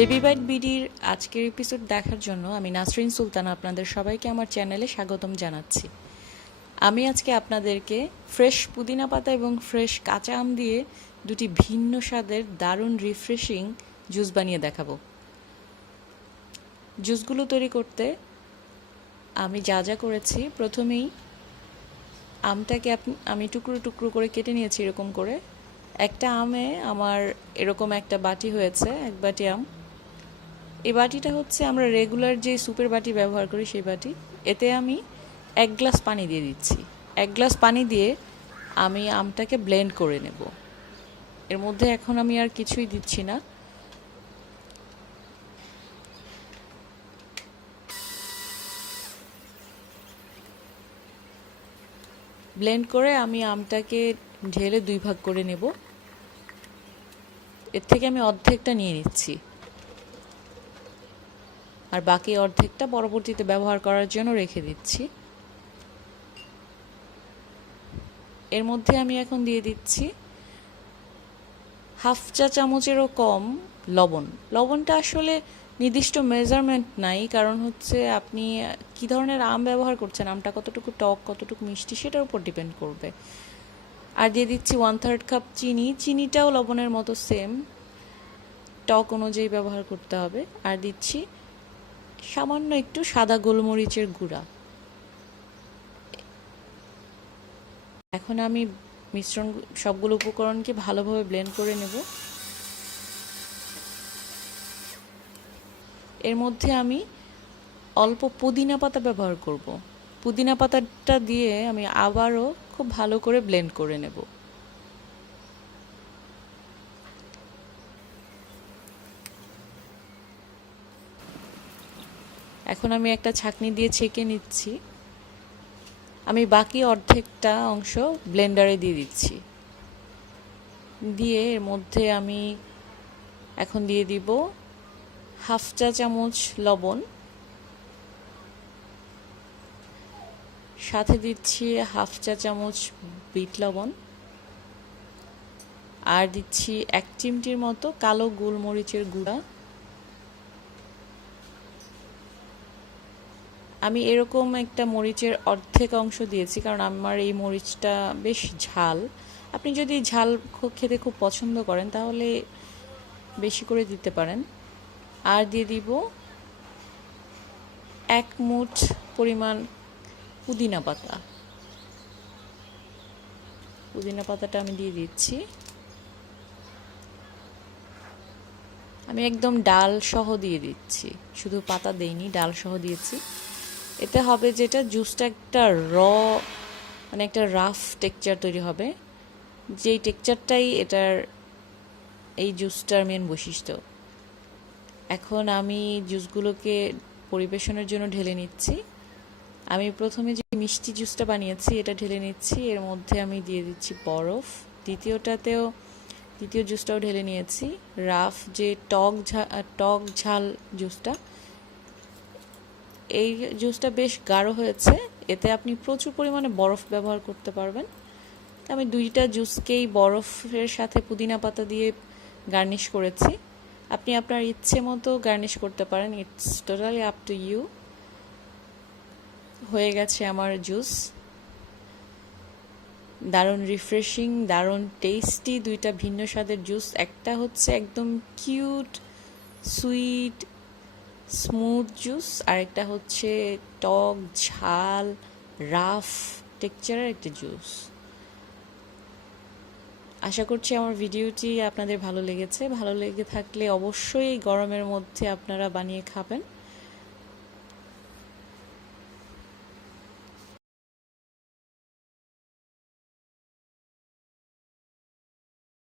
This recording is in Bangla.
বেবি বাইট বিডির আজকের এপিসোড দেখার জন্য আমি নাসরিন সুলতান আপনাদের সবাইকে আমার চ্যানেলে স্বাগতম জানাচ্ছি। আমি আজকে আপনাদেরকে ফ্রেশ পুদিনা পাতা এবং ফ্রেশ কাঁচা আম দিয়ে দুটি ভিন্ন স্বাদের দারুণ রিফ্রেশিং জুস বানিয়ে দেখাবো। জুসগুলো তৈরি করতে আমি যা যা করেছি, প্রথমেই আমটাকে আমি টুকরো টুকরো করে কেটে নিয়েছি। এরকম করে একটা আমে আমার এরকম একটা বাটি হয়েছে, এক বাটি আম। এই বাটিটা হচ্ছে আমরা রেগুলার যে সুপের বাটি ব্যবহার করি সেই বাটি। এতে আমি 1 গ্লাস পানি দিয়ে দিচ্ছি। 1 গ্লাস পানি দিয়ে আমি আমটাকে ব্লেন্ড করে নেব। এর মধ্যে এখন আমি আর কিছুই দিচ্ছি না। ব্লেন্ড করে আমি আমটাকে ঢেলে 2 ভাগ করে নেব। এর থেকে আমি অর্ধেকটা নিয়ে নিচ্ছি, আর বাকি অর্ধেকটা পরবর্তীতে ব্যবহার করার জন্য রেখে দিচ্ছি। এর মধ্যে আমি এখন দিয়ে দিচ্ছি হাফ চা চামচেরও কম লবণ। লবণটা আসলে নির্দিষ্ট মেজারমেন্ট নাই, কারণ হচ্ছে আপনি কি ধরনের আম ব্যবহার করছেন, আমটা কতটুকু টক কতটুকু মিষ্টি সেটার উপর ডিপেন্ড করবে। আর দিয়ে দিচ্ছি 1/3 কাপ চিনি। চিনিটাও লবণের মতো সেম, টক অনুযায়ী ব্যবহার করতে হবে। আর দিচ্ছি সামান্য একটু সাদা গোলমরিচের গুঁড়া। এখন আমি সবগুলো উপকরণকে ভালোভাবে ব্লেন্ড করে নেব। এর মধ্যে আমি অল্প পুদিনা পাতা ব্যবহার করব। পুদিনা পাতাটা দিয়ে আমি আবারও খুব ভালো করে ব্লেন্ড করে নেব। এখন আমি একটা ছাঁকনি দিয়ে ছেঁকে নিচ্ছি। আমি বাকি অর্ধেকটা অংশ ব্লেন্ডারে দিয়ে দিচ্ছি। দিয়ে এর মধ্যে আমি এখন দিয়ে দিব হাফ চা চামচ লবণ, সাথে দিচ্ছি হাফ চা চামচ বিট লবণ, আর দিচ্ছি 1 চিমটির মতো কালো গোলমরিচের গুঁড়া। আমি এরকম একটা মরিচের অর্ধেক অংশ দিয়েছি, কারণ আমার এই মরিচটা বেশ ঝাল। আপনি যদি ঝাল খেতে খুব পছন্দ করেন তাহলে বেশি করে দিতে পারেন। আর দিয়ে দিব 1 মুঠ পরিমাণ পুদিনা পাতা। পুদিনা পাতাটা আমি দিয়ে দিচ্ছি। আমি একদম ডাল সহ দিয়ে দিচ্ছি, শুধু পাতা দেইনি, ডাল সহ দিয়েছি। এতে হবে যেটা, জুসটা একটা মানে একটা রাফ টেক্সচার তৈরি হবে, যেই টেক্সচারটাই এটার এই জুসটার মেন বৈশিষ্ট্য। এখন আমি জুসগুলোকে পরিবেশনের জন্য ঢেলে নিচ্ছি। আমি প্রথমে যে মিষ্টি জুসটা বানিয়েছি এটা ঢেলে নিচ্ছি। এর মধ্যে আমি দিয়ে দিচ্ছি বরফ। দ্বিতীয় জুসটাও ঢেলে নিয়েছি। রাফ যে টক ঝাল জুসটা, এই জুসটা বেশ গাঢ় হয়েছে। এতে আপনি প্রচুর পরিমাণে বরফ ব্যবহার করতে পারবেন। আমি 2টা জুসকেই বরফের সাথে পুদিনা পাতা দিয়ে গার্নিশ করেছি। আপনি আপনার ইচ্ছে মতো গার্নিশ করতে পারেন, it's totally up to you. হয়ে গেছে আমার জুস, দারুণ রিফ্রেশিং, দারুণ টেস্টি 2টা ভিন্ন স্বাদের জুস। একটা হচ্ছে একদম কিউট সুইট স্মুথ জুস, আর একটা হচ্ছে টক ঝাল রাফ টেক্সচারের একটা জুস। আশা করছি আমার ভিডিওটি আপনাদের ভালো লেগেছে। ভালো লেগে থাকলে অবশ্যই গরমের মধ্যে আপনারা বানিয়ে খাবেন।